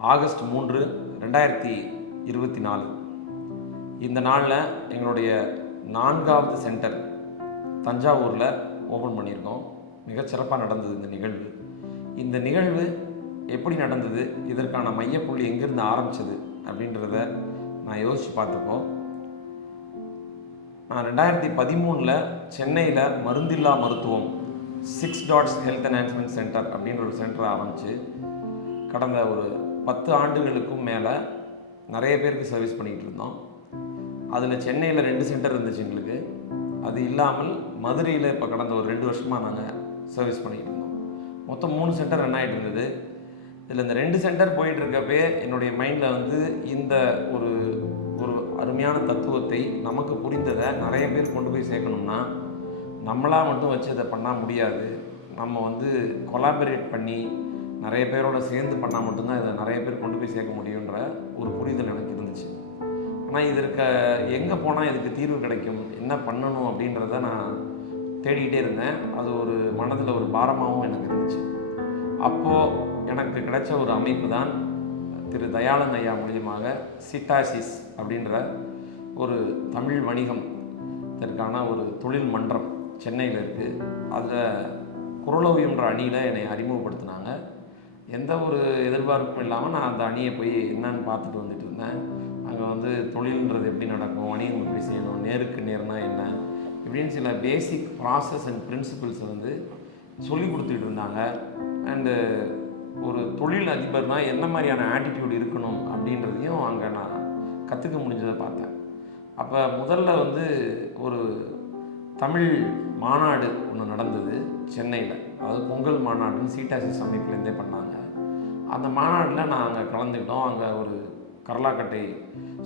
August 3, 2024 இந்த நாளில் எங்களுடைய 4வது சென்டர் தஞ்சாவூரில் ஓப்பன் பண்ணியிருக்கோம். மிகச்சிறப்பாக நடந்தது இந்த நிகழ்வு. இந்த நிகழ்வு எப்படி நடந்தது, இதற்கான மையப்புள்ளி எங்கேருந்து ஆரம்பித்தது அப்படின்றத நான் யோசித்து பார்த்தப்போ, நான் 2013 சென்னையில் மருந்தில்லா மருத்துவம் 6 டாட்ஸ் ஹெல்த் என்ஹான்ஸ்மெண்ட் சென்டர் அப்படின்ற ஒரு சென்டரை ஆரம்பித்து கடந்த ஒரு 10 ஆண்டுகளுக்கும் மேலே நிறைய பேருக்கு சர்வீஸ் பண்ணிக்கிட்டு இருந்தோம். அதில் சென்னையில் 2 சென்டர் இருந்துச்சு எங்களுக்கு. அது இல்லாமல் மதுரையில் இப்போ கடந்த ஒரு 2 வருஷமாக நாங்கள் சர்வீஸ் பண்ணிக்கிட்டு இருந்தோம். மொத்தம் 3 சென்டர் ரன் ஆகிட்டு இருந்தது. இதில் இந்த 2 சென்டர் போயிட்டு இருக்கப்பே என்னுடைய மைண்டில் வந்து இந்த ஒரு ஒரு அருமையான தத்துவத்தை நமக்கு புரிந்ததை நிறைய பேர் கொண்டு போய் சேர்க்கணும்னா நம்மளாக மட்டும் வச்சு அதை பண்ணால் முடியாது. நம்ம வந்து கொலாபரேட் பண்ணி நிறைய பேரோட சேர்ந்து பண்ணால் மட்டும்தான் இதை நிறைய பேர் கொண்டு போய் சேர்க்க முடியுன்ற ஒரு புரிதல் எனக்கு இருந்துச்சு. ஆனால் இதற்கு எங்கே போனால் இதுக்கு தீர்வு கிடைக்கும், என்ன பண்ணணும் அப்படின்றத நான் தேடிக்கிட்டே இருந்தேன். அது ஒரு மனதில் ஒரு பாரமாகவும் எனக்கு இருந்துச்சு. அப்போது எனக்கு கிடைச்ச ஒரு அமைப்பு தான் திரு தயாளன் ஐயா மூலியமாக சிட்டாசிஸ் அப்படின்ற ஒரு தமிழ் வணிகம் இதற்கான ஒரு தொழில் மன்றம் சென்னையில் இருக்குது. அதில் குரலோவியம்ன்ற அணியில் என்னை அறிமுகப்படுத்தினாங்க. எந்த ஒரு எதிர்பார்ப்பும் இல்லாமல் நான் அந்த அணியை போய் என்னன்னு பார்த்துட்டு வந்துட்டு இருந்தேன். அங்கே வந்து தொழில்ன்றது எப்படி நடக்கும், வணிகம் எப்படி செய்யணும், நேருக்கு நேர்னா என்ன, இப்படின்னு சில பேசிக் ப்ராசஸ் அண்ட் பிரின்சிபிள்ஸை வந்து சொல்லி கொடுத்துட்டு இருந்தாங்க. அண்டு ஒரு தொழில் அதிபர்னால் என்ன மாதிரியான ஆட்டிடியூட் இருக்கணும் அப்படின்றதையும் அங்கே நான் கற்றுக்க முடிஞ்சதை பார்த்தேன். அப்போ முதல்ல வந்து ஒரு தமிழ் மாநாடு ஒன்று நடந்தது சென்னையில். அதாவது பொங்கல் மாநாடுன்னு சிட்டாசிஸ் அமைப்புலேருந்தே பண்ணாங்க. அந்த மாநாட்டில் நான் அங்கே கலந்துக்கிட்டோம். அங்கே ஒரு கரலாக்கட்டை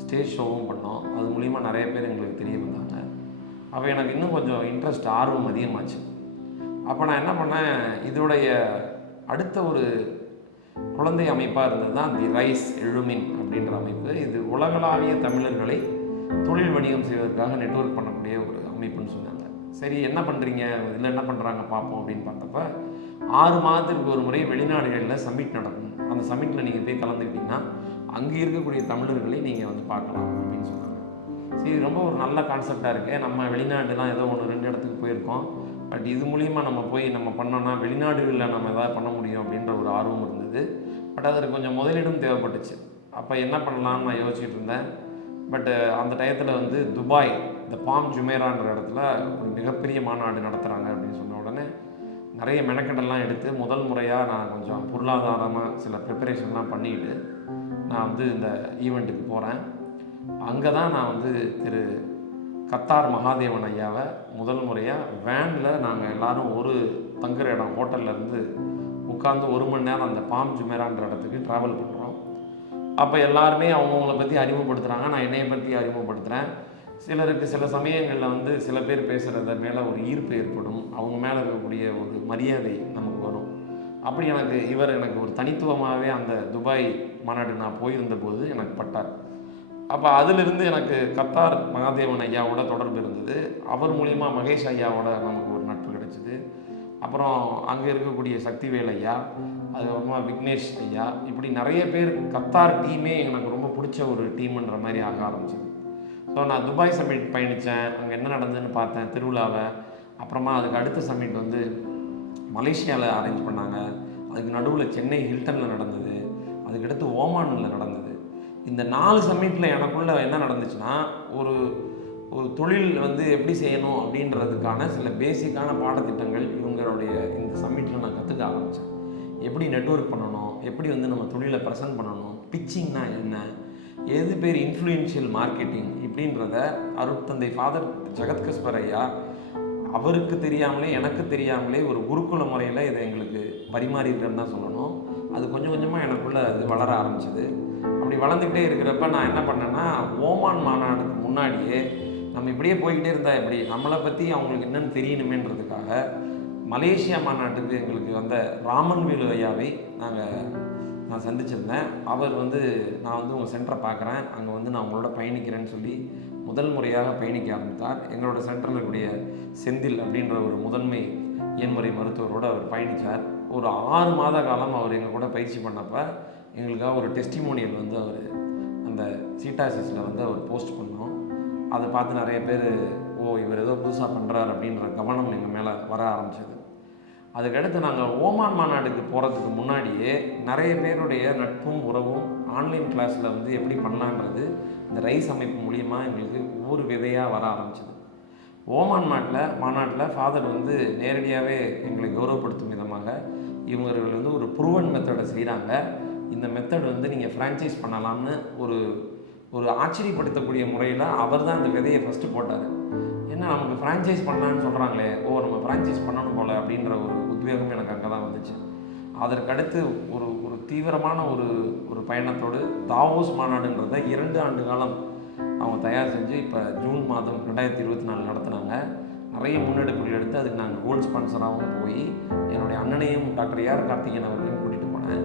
ஸ்டேஜ் ஷோவும் பண்ணோம். அது மூலிமா நிறைய பேர் எங்களுக்கு தெரிய வந்தாங்க. அப்போ எனக்கு இன்னும் கொஞ்சம் இன்ட்ரெஸ்ட், ஆர்வம் அதிகமாச்சு. அப்போ நான் என்ன பண்ணேன், இதோடைய அடுத்த ஒரு குழந்தை அமைப்பாக இருந்தது தான் தி ரைஸ் எழுமின் அப்படின்ற அமைப்பு. இது உலகளாவிய தமிழர்களை தொழில் வணிகம் செய்வதற்காக நெட்வொர்க் பண்ணக்கூடிய ஒரு அமைப்புன்னு சொன்னாங்க. சரி, என்ன பண்ணுறீங்க, இதில் என்ன பண்ணுறாங்க பார்ப்போம் அப்படின்னு பார்த்தப்ப 6 மாதத்திற்கு ஒரு முறை வெளிநாடுகளில் சம்மிட் நடக்கும். அந்த சம்மிட்டில் நீங்கள் போய் கலந்துக்கிட்டிங்கன்னா அங்கே இருக்கக்கூடிய தமிழர்களை நீங்கள் வந்து பார்க்கலாம் அப்படின்னு சொன்னாங்க. சரி, ரொம்ப ஒரு நல்ல கான்செப்டாக இருக்குது. நம்ம வெளிநாடுலாம் ஏதோ 1-2 இடத்துக்கு போயிருக்கோம். பட் இது மூலிமா நம்ம போய் நம்ம பண்ணோன்னா வெளிநாடுகளில் நம்ம எதாவது பண்ண முடியும் அப்படின்ற ஒரு ஆர்வம் இருந்தது. பட் அதற்கு கொஞ்சம் முதலீடும் தேவைப்பட்டுச்சு. அப்போ என்ன பண்ணலாம்னு நான் யோசிச்சுட்டு இருந்தேன். பட்டு அந்த டயத்தில் வந்து துபாய் இந்த பாம் ஜுமேரான்ற இடத்துல ஒரு மிகப்பெரிய மாநாடு நடத்துகிறாங்க அப்படின்னு சொன்ன உடனே நிறைய மெனக்கெடெல்லாம் எடுத்து முதல் முறையாக நான் கொஞ்சம் பொருளாதாரமாக சில ப்ரிப்பரேஷன்லாம் பண்ணிக்கிட்டு நான் வந்து இந்த ஈவெண்ட்டுக்கு போகிறேன். அங்கே தான் நான் வந்து திரு கத்தார் மகாதேவன் ஐயாவை முதல் முறையாக வேனில் நாங்கள் எல்லோரும் ஒரு தங்குற இடம் ஹோட்டல்லேருந்து உட்காந்து 1 மணி நேரம் அந்த பாம் ஜுமேரான்ற இடத்துக்கு ட்ராவல் பண்ணுறோம். அப்போ எல்லாருமே அவங்கவுங்களை பற்றி அறிமுகப்படுத்துகிறாங்க, நான் என்னையை பற்றி அறிமுகப்படுத்துகிறேன். சிலருக்கு சில சமயங்களில் வந்து சில பேர் பேசுகிறத மேலே ஒரு ஈர்ப்பு ஏற்படும், அவங்க மேலே இருக்கக்கூடிய ஒரு மரியாதை நமக்கு வரும். அப்படி எனக்கு ஒரு தனித்துவமாகவே அந்த துபாய் மாநாடு நான் போயிருந்த போது எனக்கு பட்டார். அப்போ அதிலிருந்து எனக்கு கத்தார் மகாதேவன் ஐயாவோட தொடர்பு இருந்தது. அவர் மூலிமா மகேஷ் ஐயாவோட நமக்கு ஒரு நட்பு கிடைச்சிது. அப்புறம் அங்கே இருக்கக்கூடிய சக்திவேல் ஐயா, அதுக்கப்புறமா விக்னேஷ் ஐயா, இப்படி நிறைய பேர் கத்தார் டீமே எனக்கு ரொம்ப பிடிச்ச ஒரு டீம்ன்ற மாதிரி ஆக ஆரம்பிச்சது. ஸோ நான் துபாய் சம்மிட் பயணித்தேன். அங்கே என்ன நடந்ததுன்னு பார்த்தேன், திருவிழாவை. அப்புறமா அதுக்கு அடுத்த சம்மிட் வந்து மலேசியாவில் அரேஞ்ச் பண்ணாங்க. அதுக்கு நடுவில் சென்னை ஹில்டனில் நடந்தது. அதுக்கடுத்து ஓமானில் நடந்தது. இந்த 4 சம்மிட்டில் எனக்குள்ளே என்ன நடந்துச்சுன்னா, ஒரு ஒரு தொழில் வந்து எப்படி செய்யணும் அப்படின்றதுக்கான சில பேசிக்கான பாடத்திட்டங்கள் இவங்களுடைய இந்த சம்மிட்டில் நான் கற்றுக்க ஆரம்பித்தேன். எப்படி நெட்வொர்க் பண்ணணும், எப்படி வந்து நம்ம தொழிலை ப்ரெசென்ட் பண்ணணும், பிச்சிங்னா என்ன, எது பேர் இன்ஃப்ளூயன்ஷியல் மார்க்கெட்டிங் இப்படின்றத அருட்தந்தை ஃபாதர் ஜெகத்கஸ்பர் ஐயா அவருக்கு தெரியாமலே எனக்கு தெரியாமலே ஒரு குருகுல முறையில் இதை எங்களுக்கு பரிமாறிட்டேன்னு தான் சொல்லணும். அது கொஞ்சம் கொஞ்சமாக எனக்குள்ளே அது வளர ஆரம்பிச்சது. அப்படி வளர்ந்துக்கிட்டே இருக்கிறப்ப நான் என்ன பண்ணேன்னா, ஓமான் மாநாடுக்கு முன்னாடியே நம்ம இப்படியே போய்கிட்டே இருந்தால் எப்படி, நம்மளை பற்றி அவங்களுக்கு என்னென்னு தெரியணுமேன்றதுக்காக மலேசியா மாநாட்டுக்கு எங்களுக்கு வந்த ராமன்வேலு ஐயாவை நான் சந்திச்சிருந்தேன். அவர் வந்து நான் வந்து உங்கள் சென்டரை பார்க்குறேன், அங்கே வந்து நான் உங்களோட பயணிக்கிறேன்னு சொல்லி முதல் முறையாக பயணிக்க ஆரம்பித்தார். எங்களோட சென்டரில் இருக்கக்கூடிய செந்தில் அப்படின்ற ஒரு முதன்மை இயன்முறை மருத்துவரோடு அவர் பயணித்தார். ஒரு 6 மாத காலம் அவர் எங்கள் கூட பயிற்சி பண்ணப்போ எங்களுக்காக ஒரு டெஸ்டிமோனியல் வந்து அவர் அந்த சீட்டாசிஸில் வந்து அவர் போஸ்ட் பண்ணோம். அதை பார்த்து நிறைய பேர் இவர் ஏதோ புதுசாக பண்ணுறாரு அப்படின்ற கவனம் எங்கள் மேலே வர ஆரம்பிச்சது. அதுக்கடுத்து நாங்கள் ஓமான் மாநாடுக்கு போகிறதுக்கு முன்னாடியே நிறைய பேருடைய நட்பும் உறவும் ஆன்லைன் கிளாஸில் வந்து எப்படி பண்ணலான்றது இந்த ரைஸ் அமைப்பு மூலியமாக எங்களுக்கு ஒவ்வொரு விதையாக வர ஆரம்பிச்சது. ஓமான் மாநாட்டில் ஃபாதர் வந்து நேரடியாகவே எங்களை கௌரவப்படுத்தும் விதமாக இவர்கள் வந்து ஒரு ப்ரூவன் மெத்தடை செய்கிறாங்க. இந்த மெத்தட் வந்து நீங்கள் ஃப்ரான்ச்சைஸ் பண்ணலாம்னு ஒரு ஆச்சரியப்படுத்தக்கூடிய முறையில் அவர் தான் அந்த விதையை ஃபஸ்ட்டு போட்டார். ஏன்னா நமக்கு ஃப்ரான்ச்சைஸ் பண்ணலான்னு சொல்கிறாங்களே, நம்ம ஃப்ரான்ச்சைஸ் பண்ணணும் போல் அப்படின்ற ஒரு உத்வேகம் எனக்கு அங்கே தான் வந்துச்சு. அதற்கடுத்து ஒரு தீவிரமான ஒரு பயணத்தோடு தாவோஸ் மாநாடுன்றதை 2 ஆண்டு காலம் அவங்க தயார் செஞ்சு இப்போ ஜூன் மாதம் 2024 நடத்துனாங்க. நிறைய முன்னெடுப்புகள் எடுத்து அதுக்கு நாங்கள் கோல்டு ஸ்பான்சராகவும் போய் என்னுடைய அண்ணனையும் டாக்டர் ஏஆர் கார்த்திகேயன் அவர்களையும் கூட்டிகிட்டு போனேன்.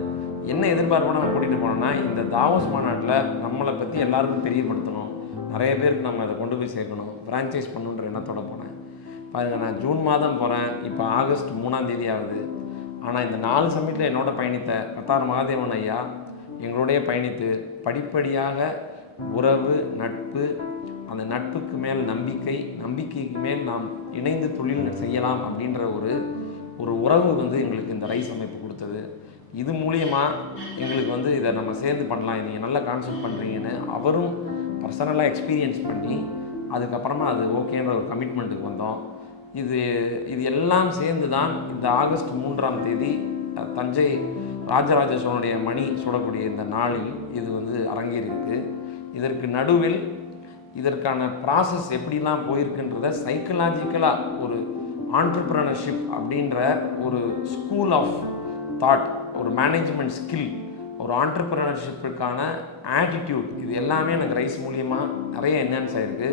என்ன எதிர்பார்ப்போட நான் கூட்டிகிட்டு போனேன்னா, இந்த தாவோஸ் மாநாட்டில் நம்மளை பற்றி எல்லாருக்கும் தெரியப்படுத்தணும், நிறைய பேருக்கு நம்ம அதை கொண்டு போய் சேர்க்கணும், ஃப்ரான்ச்சைஸ் பண்ணுன்ற எண்ணத்தோடு போனேன். பாருங்கள், நான் ஜூன் மாதம் போகிறேன், இப்போ ஆகஸ்ட் 3ஆம் தேதி ஆகுது. ஆனால் இந்த 4 சமிட்டில் என்னோட பயணித்த கத்தார் மகாதேவன் ஐயா எங்களுடைய பயணித்து படிப்படியாக உறவு, நட்பு, அந்த நட்புக்கு மேல் நம்பிக்கைக்கு மேல் நாம் இணைந்து தொழில் செய்யலாம் அப்படின்ற ஒரு உறவு வந்து எங்களுக்கு இந்த ரைஸ் அமைப்பு கொடுத்தது. இது மூலியமாக எங்களுக்கு வந்து இதை நம்ம சேர்ந்து பண்ணலாம், நீங்கள் நல்ல கான்செப்ட் பண்ணுறீங்கன்னு அவரும் பர்சனலாக எக்ஸ்பீரியன்ஸ் பண்ணி அதுக்கப்புறமா அது ஓகேன்ற ஒரு கமிட்மெண்ட்டுக்கு வந்தோம். இது எல்லாம் சேர்ந்து தான் இந்த ஆகஸ்ட் 3ஆம் தேதி தஞ்சை ராஜராஜ சோழனுடைய மணி சுடக்கூடிய இந்த நாளில் இது வந்து அரங்கேறியிருக்கு. இதற்கு நடுவில் இதற்கான ப்ராசஸ் எப்படிலாம் போயிருக்குன்றத சைக்கலாஜிக்கலாக ஒரு ஆண்டர்ப்ரனர்ஷிப் அப்படின்ற ஒரு ஸ்கூல் ஆஃப் தாட், ஒரு மேனேஜ்மெண்ட் ஸ்கில், ஒரு ஆண்டர்ப்ரனர்ஷிப்புக்கான ஆட்டிடியூட், இது எல்லாமே எனக்கு ரைஸ் மூலியமாக நிறைய என்ஹான்ஸ் ஆகிருக்கு.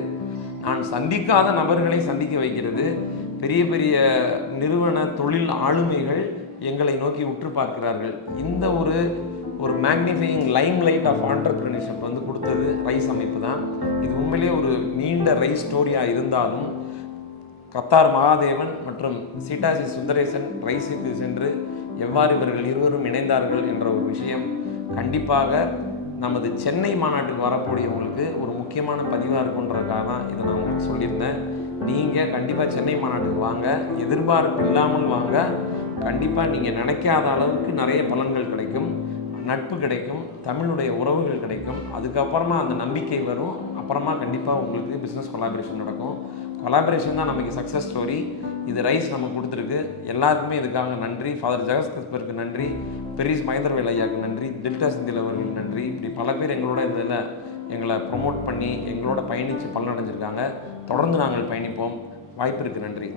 நான் சந்திக்காத நபர்களை சந்திக்க வைக்கிறது, பெரிய பெரிய நிறுவன தொழில் ஆளுமைகள் எங்களை நோக்கி உற்று பார்க்கிறார்கள். இந்த ஒரு magnifying limelight of entrepreneurship வந்து கொடுத்தது ரைஸ் அமைப்பு தான். இது உண்மையிலேயே ஒரு நீண்ட ரைஸ் ஸ்டோரியாக இருந்தாலும் கத்தார் மகாதேவன் மற்றும் சீட்டாசி சுந்தரேசன் ரைஸுக்கு சென்று எவ்வாறு இவர்கள் இருவரும் இணைந்தார்கள் என்ற ஒரு விஷயம் கண்டிப்பாக நமது சென்னை மாநாட்டுக்கு வரக்கூடியவங்களுக்கு ஒரு முக்கியமான பதிவாக இருக்குன்றதுக்காக தான் இதை நான் உங்களுக்கு சொல்லியிருந்தேன். நீங்கள் கண்டிப்பாக சென்னை மாநாட்டுக்கு வாங்க, எதிர்பார்ப்பு இல்லாமல் வாங்க. கண்டிப்பாக நீங்கள் நினைக்காத அளவுக்கு நிறைய பலன்கள் கிடைக்கும், நட்பு கிடைக்கும், தமிழுடைய உறவுகள் கிடைக்கும். அதுக்கப்புறமா அந்த நம்பிக்கை வரும். அப்புறமா கண்டிப்பாக உங்களுக்கு பிஸ்னஸ் கொலாபரேஷன் நடக்கும். கொலாபரேஷன் தான் நமக்கு சக்ஸஸ் ஸ்டோரி. இது ரைஸ் நமக்கு கொடுத்துருக்கு. எல்லாருக்குமே இதுக்காக நன்றி. ஃபாதர் ஜெகஸ்கஸ்பருக்கு நன்றி, பெரிஸ் மகேந்திரவேல் ஐயாவுக்கு நன்றி, டெல்டா செந்தில் அவர்களுக்கு நன்றி. இப்படி பல பேர் எங்களோட இதில் எங்களை ப்ரொமோட் பண்ணி எங்களோட பயணித்து பலனடைஞ்சிருக்காங்க. தொடர்ந்து நாங்கள் பயணிப்போம். வாய்ப்பிற்கு நன்றி.